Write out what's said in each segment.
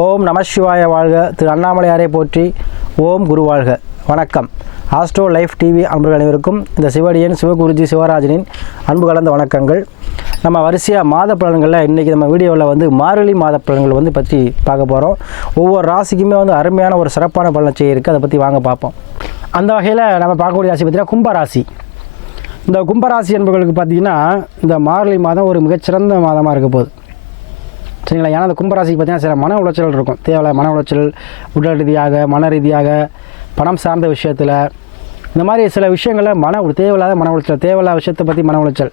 ஓம் நமசிவாய வாழ்க. திரு அண்ணாமலையாரை போற்றி. ஓம் குரு வாழ்க. வணக்கம். ஆஸ்ட்ரோ லைஃப் டிவி அன்பர்கள் அனைவருக்கும் இந்த சிவடியன் சிவகுருஜி சிவராஜனின் அன்பு கலந்த வணக்கங்கள். நம்ம வரிசையாக மாத பலன்களில் இன்றைக்கி நம்ம வீடியோவில் வந்து மார்கழி மாத பலன்கள் வந்து பற்றி பார்க்க போகிறோம் ஒவ்வொரு ராசிக்குமே வந்து அருமையான ஒரு சிறப்பான பலன் செய்ய இருக்குது அதை பற்றி வாங்க பார்ப்போம். அந்த வகையில் நம்ம பார்க்கக்கூடிய ராசி பார்த்தீங்கன்னா கும்பராசி. இந்த கும்பராசி என்பவர்களுக்கு பார்த்தீங்கன்னா இந்த மார்கழி மாதம் ஒரு மிகச்சிறந்த மாதமாக இருக்க போகுது. சரிங்களா? ஏன்னா அந்த கும்பராசிக்கு பார்த்தீங்கன்னா சில மன உளைச்சல் இருக்கும். தேவையில்ல மன உளைச்சல் உடல் ரீதியாக மன ரீதியாக பணம் சார்ந்த விஷயத்தில். இந்த மாதிரி சில விஷயங்களில் மன தேவையில்லாத மன உளைச்சல் தேவையில்லாத விஷயத்தை பற்றி மன உளைச்சல்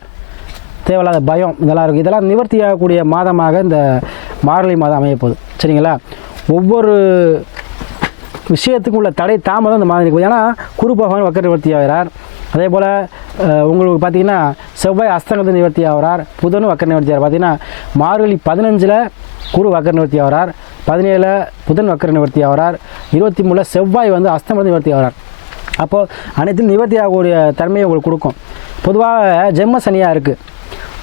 தேவையில்லாத பயம் இதெல்லாம் இருக்குது இதெல்லாம் நிவர்த்தி ஆகக்கூடிய மாதமாக இந்த மார்கழி மாதம் அமைய போகுது. சரிங்களா? ஒவ்வொரு விஷயத்துக்கும் உள்ள தடை தாமதம் இந்த மாதிரி இருக்குது. ஏன்னா குரு பகவான் வக்கர நிவர்த்தி ஆகிறார். அதே போல் உங்களுக்கு பார்த்தீங்கன்னா செவ்வாய் அஸ்தங்கத்தை நிவர்த்தி ஆகிறார் புதனும் வக்கர நிவர்த்தி ஆகிறார். பார்த்தீங்கன்னா மார்கழி பதினஞ்சில் குரு வக்கர நிவர்த்தி ஆகிறார் பதினேழில் புதன் வக்கர நிவர்த்தி ஆகிறார் இருபத்தி மூணில் செவ்வாய் வந்து அஸ்தமத்தை நிவர்த்தி ஆகிறார். அப்போது அனைத்தும் நிவர்த்தி ஆகக்கூடிய தன்மையை உங்களுக்கு கொடுக்கும். பொதுவாக ஜென்ம சனியாக இருக்குது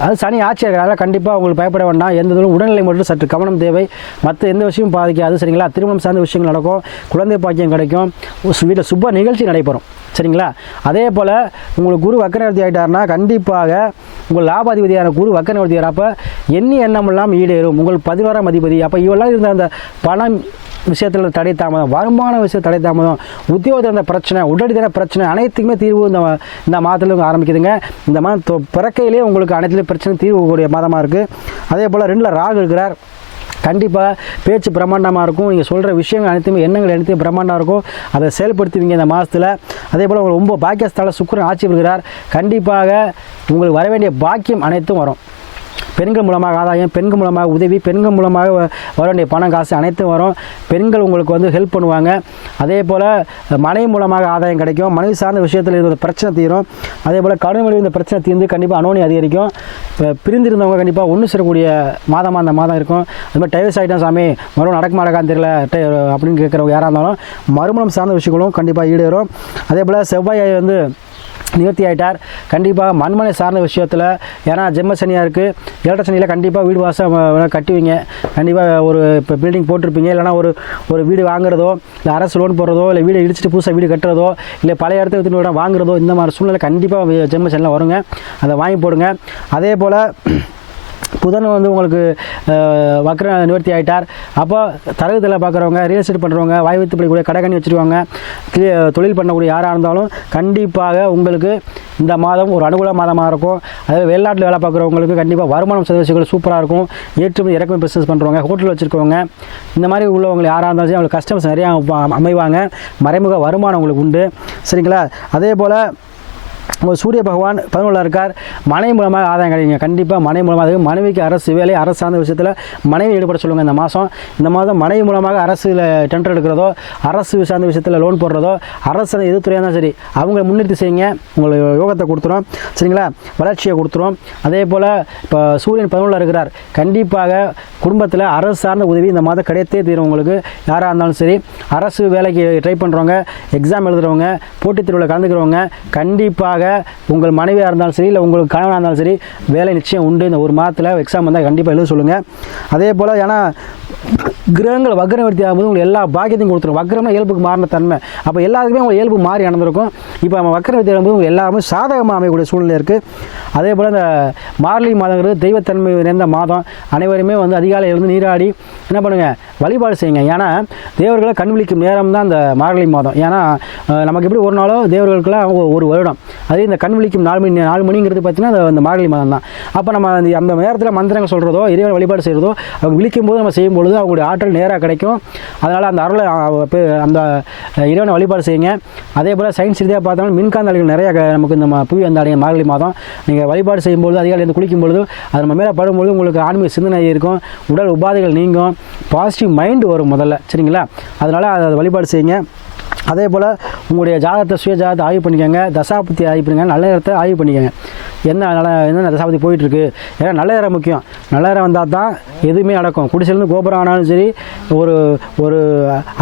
அது சனி ஆட்சி கண்டிப்பாக உங்களுக்கு பயப்பட வேண்டாம். எந்த இதுவும் உடல்நிலை மட்டும் சற்று கவனம் தேவை. மற்ற எந்த விஷயமும் பாதிக்காது. சரிங்களா? திருமணம் சார்ந்த விஷயங்கள் நடக்கும். குழந்தை பாக்கியம் கிடைக்கும். வீட்டில் சுப நிகழ்ச்சி நடைபெறும். சரிங்களா? அதே போல் உங்களுக்கு குரு வக்கரவர்த்தி ஆகிட்டாருன்னா கண்டிப்பாக உங்கள் லாபாதிபதியான குரு வக்கரவர்த்தி அப்போ எண்ணி எண்ணமெல்லாம் ஈடேறும். உங்கள் பதிவாரம் அதிபதி. அப்போ இவெல்லாம் இருந்த அந்த பணம் விஷயத்தில் தடை தாமதம் வருமான விஷயம் தடை தாமதம் உத்தியோகத்தில் பிரச்சனை உடனடியான பிரச்சனை அனைத்துக்குமே தீர்வு இந்த இந்த மாதத்தில் ஆரம்பிக்குதுங்க. இந்த மாதம் தொ- பிறக்கையிலேயே உங்களுக்கு அனைத்துலேயும் பிரச்சனை தீர்வு கூடிய மாதமாக இருக்குது அதே போல் ரெண்டில் ராகு இருக்கிறார். கண்டிப்பாக பேச்சு பிரம்மாண்டமாக இருக்கும். நீங்கள் சொல்கிற விஷயங்கள் அனைத்துமே எண்ணங்கள் அனைத்தையும் பிரம்மாண்டமாக இருக்கும். அதை செயல்படுத்துவீங்க இந்த மாதத்தில். அதே போல் உங்களுக்கு ரொம்ப பாக்கியஸ்தால சுக்கரன் ஆட்சி பெறுகிறார் கண்டிப்பாக உங்களுக்கு வர வேண்டிய பாக்கியம் அனைத்தும் வரும். பெண்கள் மூலமாக ஆதாயம் பெண்கள் மூலமாக உதவி பெண்கள் மூலமாக வர வேண்டிய பணம் காசு அனைத்தும் வரும். பெண்கள் உங்களுக்கு வந்து ஹெல்ப் பண்ணுவாங்க. அதே போல் மனைவி மூலமாக ஆதாயம் கிடைக்கும். மனைவி சார்ந்த விஷயத்தில் இருந்த பிரச்சனை தீரும். அதே போல் கடன் வழி இந்த பிரச்சனை தீர்ந்து கண்டிப்பாக அனோனி அதிகரிக்கும். இப்போ பிரிந்திருந்தவங்க கண்டிப்பாக ஒன்று சேரக்கூடிய மாதமாக அந்த மாதம் இருக்கும். அது மாதிரி டைவர்ஸ் ஆகிட்டோம் சாமி. மறுபடியும் நடக்க மாட்டேக்கான்னு தெரியல. டை- அப்படின்னு கேட்குறவங்க யாராக இருந்தாலும் மறுமணம் சார்ந்த விஷயங்களும் கண்டிப்பாக ஈடேறும். அதே போல் செவ்வாய் வந்து நிவர்த்தி ஆகிட்டார் கண்டிப்பாக மண்மனை சார்ந்த விஷயத்தில் ஏன்னா ஜென்ம சனியாக இருக்குது ஏழரை சனியில் கண்டிப்பாக வீடு வாசம் கட்டுவீங்க கண்டிப்பாக ஒரு இப்போ பில்டிங் போட்டிருப்பீங்க. இல்லைனா ஒரு ஒரு வீடு வாங்குறதோ இல்லை அரசு லோன் போடுறதோ இல்லை வீடு இடிச்சிட்டு புதுசாக வீடு கட்டுறதோ இல்லை பழைய இடத்த விட்டு வீடு வாங்குறதோ இந்த மாதிரி சூழ்நிலை கண்டிப்பாக ஜென்ம சனியில் வருங்க. அதை வாங்கி போடுங்க. அதே போல் புதன் வந்து உங்களுக்கு வக்கர வக்ர நிவர்த்தி ஆகிட்டார் அப்போ தரகுதலை பார்க்குறவங்க ரியல் எஸ்டேட் பண்ணுறவங்க வாய் வைத்து படிக்கக்கூடிய கடைக்கணி வச்சுருவாங்க. தொழில் பண்ணக்கூடிய யாராக இருந்தாலும் கண்டிப்பாக உங்களுக்கு இந்த மாதம் ஒரு அனுகூல மாதமாக இருக்கும். அதாவது வெளிநாட்டில் வேலை பார்க்குறவங்களுக்கு கண்டிப்பாக வருமானம் சதவீதங்கள் சூப்பராக இருக்கும். ஏற்றுமதி இறக்குமதி பிஸ்னஸ் பண்ணுறவங்க ஹோட்டல் வச்சுருக்கவங்க இந்த மாதிரி உள்ளவங்க யாராக இருந்தாலும் சரி அவங்களுக்கு கஸ்டமர்ஸ் நிறையா அமைவாங்க. மறைமுக வருமானம் உங்களுக்கு உண்டு. சரிங்களா? அதே போல் சூரிய பகவான் பதினொன்றில் இருக்கார். மனைவி மூலமாக ஆதாயம் கிடைக்குங்க கண்டிப்பாக மனை மூலமாக மனைவிக்கு அரசு வேலை அரசு சார்ந்த விஷயத்தில் மனைவி ஈடுபட சொல்லுங்கள் இந்த மாதம் இந்த மாதம் மனைவி மூலமாக அரசில் டெண்டர் எடுக்கிறதோ அரசு சார்ந்த விஷயத்தில் லோன் போடுறதோ அரசு எது துறையாக இருந்தாலும் சரி அவங்க முன்னிறுத்தி செய்யுங்க. உங்களுக்கு யோகத்தை கொடுத்துரும். சரிங்களா? வளர்ச்சியை கொடுத்துரும். அதே போல் இப்போ சூரியன் பதினொன்றில் இருக்கிறார். கண்டிப்பாக குடும்பத்தில் அரசு சார்ந்த உதவி இந்த மாதம் கிடைத்தே தீரும் உங்களுக்கு. யாராக இருந்தாலும் சரி அரசு வேலைக்கு ட்ரை பண்ணுறவங்க எக்ஸாம் எழுதுறவங்க போட்டித் தேர்வில் கலந்துக்கிறவங்க கண்டிப்பாக உங்கள் மனைவியாக இருந்தாலும் சரி இல்லை உங்களுக்கு கணவனாக இருந்தாலும் சரி வேலை நிச்சயம் உண்டு. இந்த ஒரு மாதத்தில் எக்ஸாம் வந்தால் கண்டிப்பாக எழுத சொல்லுங்கள் அதே போல் ஏன்னா கிரகங்கள் வக்ரவர்த்தி ஆகும்போது உங்களுக்கு எல்லா பாக்கியத்தையும் கொடுத்துரும். வக்ரம்னா இயல்புக்கு மாறின தன்மை. அப்போ எல்லாருக்குமே உங்கள் இயல்பு மாறி நடந்திருக்கும். இப்போ நம்ம வக்ரவர்த்தி ஆகும்போது உங்களுக்கு எல்லாமே சாதகமாக அமையக்கூடிய சூழ்நிலை இருக்குது அதே போல் இந்த மார்லி மாதங்கிறது தெய்வத்தன்மை நிறைந்த மாதம். அனைவருமே வந்து அதிகாலை இருந்து நீராடி என்ன பண்ணுங்கள் வழிபாடு செய்யுங்க. ஏன்னா தேவர்களை கண் விழிக்கும் நேரம் தான் இந்த மார்கழி மாதம். ஏன்னா நமக்கு எப்படி ஒரு நாளோ தேவர்களுக்கெல்லாம் ஒரு- ஒரு வருடம். அதே இந்த கண் விழிக்கும் நாலு மணி நாலு மணிங்கிறது பார்த்தீங்கன்னா அந்த- மார்கழி மாதம் தான் அப்போ நம்ம அந்த அந்த நேரத்தில் மந்திரங்கள் சொல்கிறதோ இறைவன் வழிபாடு செய்கிறதோ அவங்க விழிக்கும் போது நம்ம செய்யும் பொழுது அவங்களுடைய ஆற்றல் நேராக கிடைக்கும். அதனால் அந்த அருளை அந்த இறைவனை வழிபாடு செய்யுங்க. அதே போல் சயின்ஸ் ரீதியாக பார்த்தாலும் மின்காந்த அலைகள் நிறைய நமக்கு இந்த புவி அந்த அடைய மார்கழி மாதம். நீங்கள் வழிபாடு செய்யும்பொழுது அதிகாலையில் இருந்து குளிக்கும் பொழுது அது நம்ம மேலே படும்பொழுது உங்களுக்கு ஆன்மீக சிந்தனை இருக்கும். உடல் உபாதைகள் நீங்கும். பாசிட்டிவ் மைண்டு வரும் முதல்ல சரிங்களா? அதனால் அதை வழிபாடு செய்யுங்க. அதே போல் உங்களுடைய ஜாதகத்தை சுய ஜாதகத்தை ஆய்வு பண்ணிக்கோங்க. தசாபுத்தி ஆய்வு பண்ணிக்கோங்க. நல்ல நேரத்தை ஆய்வு பண்ணிக்கோங்க. என்ன நல்ல என்ன தசாபதி போயிட்டுருக்கு? ஏன்னா நல்ல நேரம் முக்கியம். நல்ல நேரம் வந்தால் தான் எதுவுமே நடக்கும். குடிசையிலேருந்து கோபுரம் ஆனாலும் சரி ஒரு ஒரு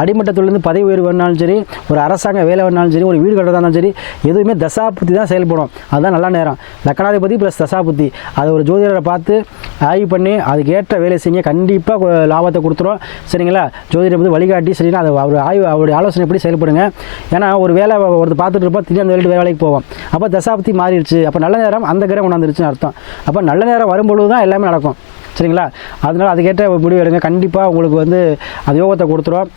அடிமட்டத்துலேருந்து பதவி உயர்வு வேணாலும் சரி ஒரு அரசாங்க வேலை வேணாலும் சரி ஒரு வீடு கட்டுறதா இருந்தாலும் சரி எதுவுமே தசாபுத்தி தான் செயல்படும். அதுதான் நல்ல நேரம். லக்கணாதிபதி ப்ளஸ் தசாபுத்தி. அதை ஒரு ஜோதிடரை பார்த்து ஆய்வு பண்ணி அதுக்கேற்ற வேலை செய்யுங்க கண்டிப்பாக லாபத்தை கொடுத்துரும். சரிங்களா? ஜோதிடம் வந்து வழிகாட்டி சரிங்களா அதை அவர் ஆய்வு அவருடைய ஆலோசனை எப்படி செயல்படுங்க. ஏன்னா ஒரு வேலை ஒருத்தர் பார்த்துட்டு இருப்போம் திடீர்னு அந்த வேலை வேலைக்கு போவோம் அப்போ தசாப்தி மாறிடுச்சு. அப்போ நல்ல நேரம் அந்த கிரகம் கொண்டாந்துருச்சுன்னு அர்த்தம். அப்போ நல்ல நேரம் வரும்பொழுது தான் எல்லாமே நடக்கும். சரிங்களா? அதனால் அதுக்கேற்ற முடிவு எடுங்க. கண்டிப்பாக உங்களுக்கு வந்து அது யோகத்தை கொடுத்துரும்.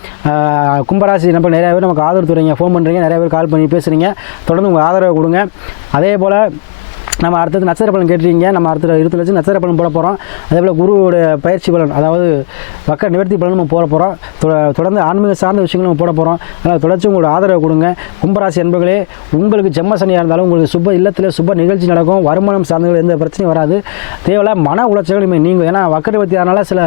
கும்பராசி நம்ம நிறைய பேர் நமக்கு ஆதரவு தருவீங்க. ஃபோன் பண்ணுறீங்க நிறைய பேர் கால் பண்ணி பேசுகிறீங்க தொடர்ந்து உங்கள் ஆதரவை கொடுங்க. அதே போல் நம்ம அடுத்தது நட்சத்திர பலன் கேட்டிருக்கீங்க. நம்ம அடுத்த இருபத்தி லட்சம் நட்சத்திர பலன் போட போகிறோம் அதே போல் குருவோட பயிற்சி பலன் அதாவது வக்க நிவர்த்தி பலன் நம்ம போட போகிறோம் தொடர்ந்து ஆன்மீக சார்ந்த விஷயங்கள் நம்ம போட போகிறோம் அதனால் தொடர்ச்சி உங்களோட ஆதரவு கொடுங்க. கும்பராசி என்பர்களே உங்களுக்கு ஜெம்ம சனியாக இருந்தாலும் உங்களுக்கு சுப இல்லத்தில் சுப நிகழ்ச்சி நடக்கும். வருமானம் சார்ந்தவர்கள் எந்த பிரச்சனையும் வராது. தேவையில்ல மன உளைச்சல்கள் இனிமேல் நீங்கள் ஏன்னா வக்கர நிவர்த்தி சில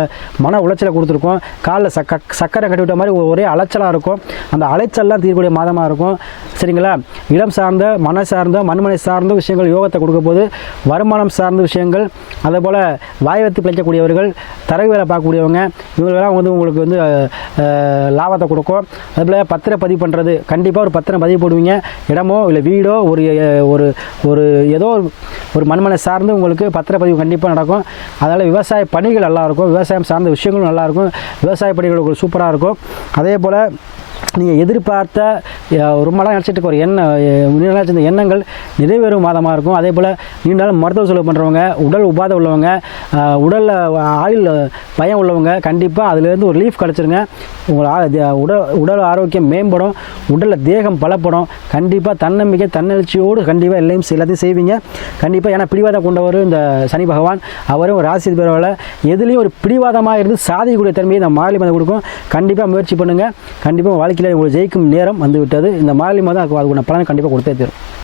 மன உளைச்சலை கொடுத்துருக்கோம். காலில் சக்க சக்கரை கட்டி விட்ட மாதிரி ஒரே அலைச்சலாக இருக்கும். அந்த அலைச்சல்லாம் தீர்க்கக்கூடிய மாதமாக இருக்கும். சரிங்களா? இடம் சார்ந்த மன சார்ந்த மண்மனை சார்ந்த விஷயங்கள் யோகத்தை கொடுக்க போது வருமானம் சார்ந்த விஷயங்கள் அதே போல் வாய் வைத்து பிழைக்கக்கூடியவர்கள் தரகு வேலை பார்க்கக்கூடியவங்க இவங்களெல்லாம் வந்து உங்களுக்கு வந்து லாபத்தை கொடுக்கும். அதுபோல் பத்திரம் பதிவு பண்ணுறது கண்டிப்பாக ஒரு பத்திரம் பதிவு போடுவீங்க. இடமோ இல்லை வீடோ ஒரு ஒரு ஒரு ஏதோ ஒரு- ஒரு மண்மனை சார்ந்து உங்களுக்கு பத்திரப்பதிவு கண்டிப்பாக நடக்கும். அதனால் விவசாய பணிகள் நல்லாயிருக்கும் விவசாயம் சார்ந்த விஷயங்களும் நல்லாயிருக்கும் விவசாய பணிகள் உங்களுக்கு சூப்பராக இருக்கும். அதே போல் நீங்கள் எதிர்பார்த்த ரொம்ப நாள் நினச்சிட்டு ஒரு எண்ணம் அஹ், நீண்ட நாள் இந்த எண்ணங்கள் நிறைவேறும் மாதமாக இருக்கும். அதே போல் நீண்ட நாள் மருத்துவ செலவு பண்ணுறவங்க உடல் உபாதை உள்ளவங்க உடலில் ஆயுள் பயம் உள்ளவங்க கண்டிப்பாக அதுலேருந்து ஒரு லீஃப் கிடச்சிருங்க. உங்கள் உடல் உடல் ஆரோக்கியம் மேம்படும் உடலில் தேகம் பலப்படும். கண்டிப்பாக தன்னம்பிக்கை தன்னெழுச்சியோடு கண்டிப்பாக எல்லாம் எல்லாத்தையும் செய்வீங்க. கண்டிப்பாக ஏன்னா பிடிவாதம் கொண்டவர் இந்த சனி பகவான் அவரும் ஒரு ஆசிரியர் பெறவில் எதுலேயும் ஒரு பிடிவாதமாக இருந்து சாதிக்கக்கூடிய தன்மையை இந்த மாலை மதம் கொடுக்கும். கண்டிப்பாக முயற்சி பண்ணுங்கள் கண்டிப்பாக வாழ்க்கை வாழ்க்கையில் உங்களுக்கு ஜெயிக்கும் நேரம் வந்துவிட்டது. இந்த மாலை மாதம் அதுக்கு அதுக்குள்ள பலனை கண்டிப்பாக கொடுத்தே தரும்.